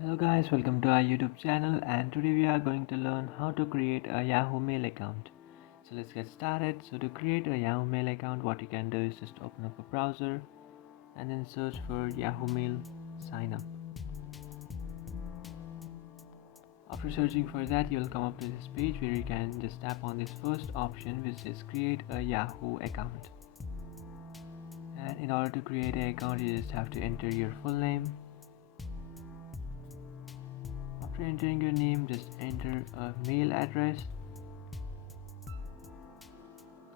Hello guys, welcome to our YouTube channel, and today we are going to learn how to create a Yahoo Mail account. So let's get started. So to create a Yahoo Mail account, what you can do is just open up a browser and then search for Yahoo Mail sign up. After searching for that, you'll come up to this page where you can just tap on this first option, which is create a Yahoo account. And in order to create an account, you just have to enter your full name. After entering your name, just enter a mail address.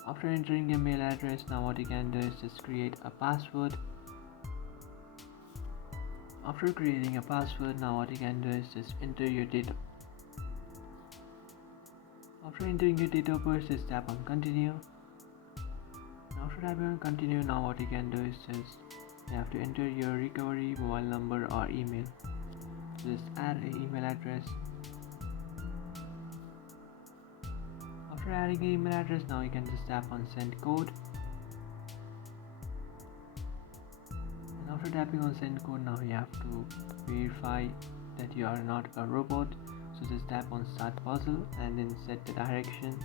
After entering your mail address, now what you can do is just create a password. After creating a password, now what you can do is just enter your date. After entering your date of birth, just tap on continue. After tapping on continue, now what you can do is just you have to enter your recovery mobile number or email. Just add an email address. After adding an email address, now you can just tap on send code. And after tapping on send code, now you have to verify that you are not a robot. So just tap on start puzzle and then set the direction.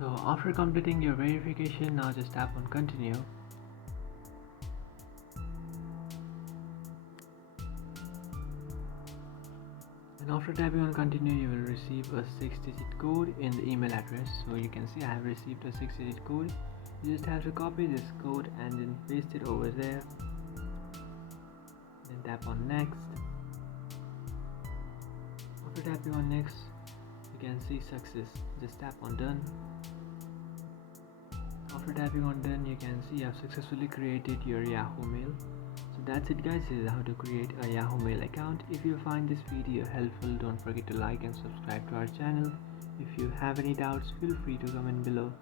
So after completing your verification, now just tap on continue. And after tapping on continue, you will receive a 6-digit code in the email address. So you can see I have received a 6-digit code. You just have to copy this code and then paste it over there. Then tap on next. After tapping on next, you can see success. Just tap on done. After tapping on done, you can see you have successfully created your Yahoo Mail. So that's it guys, this is how to create a Yahoo Mail account. If you find this video helpful, don't forget to like and subscribe to our channel. If you have any doubts, feel free to comment below.